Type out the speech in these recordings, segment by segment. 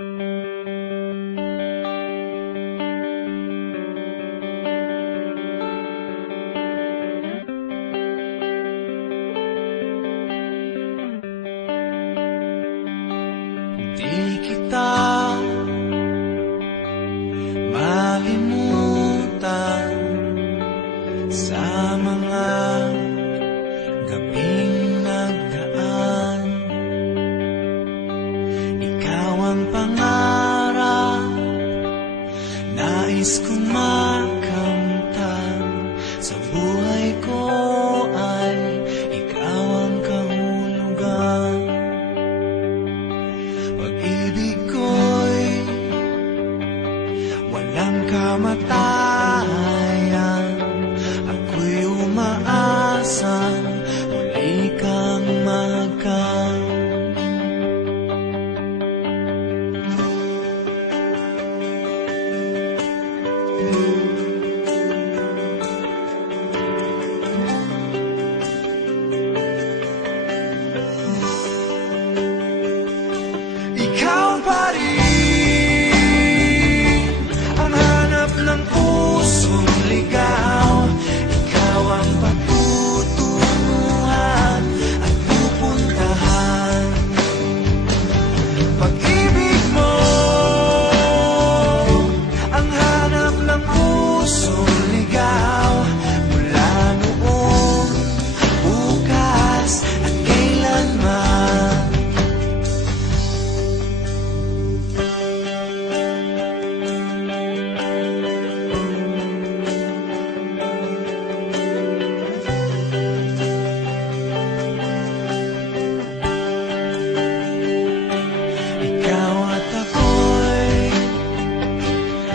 Di kita malimutan sa mga gabing nagdaan. Ikaw ang pangarap, nais kong makamtan. Sa buhay ko ay ikaw ang kahulugan. Pag-ibig ko'y walang kamatayan. Ako'y umaasang muli kang mahagkan. Ikaw pa rin ang hanap ng pusong ligaw. Ikaw ang patutunguhan at pupuntahan. Pag-ibig mo ang hanap ng pusong ligaw. Mula noon, bukas at kailanman. Ikaw at ako'y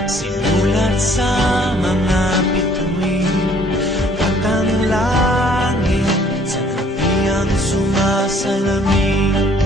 sinulat sa mga bituin. At ang langit sa gabi ang sumasalamin.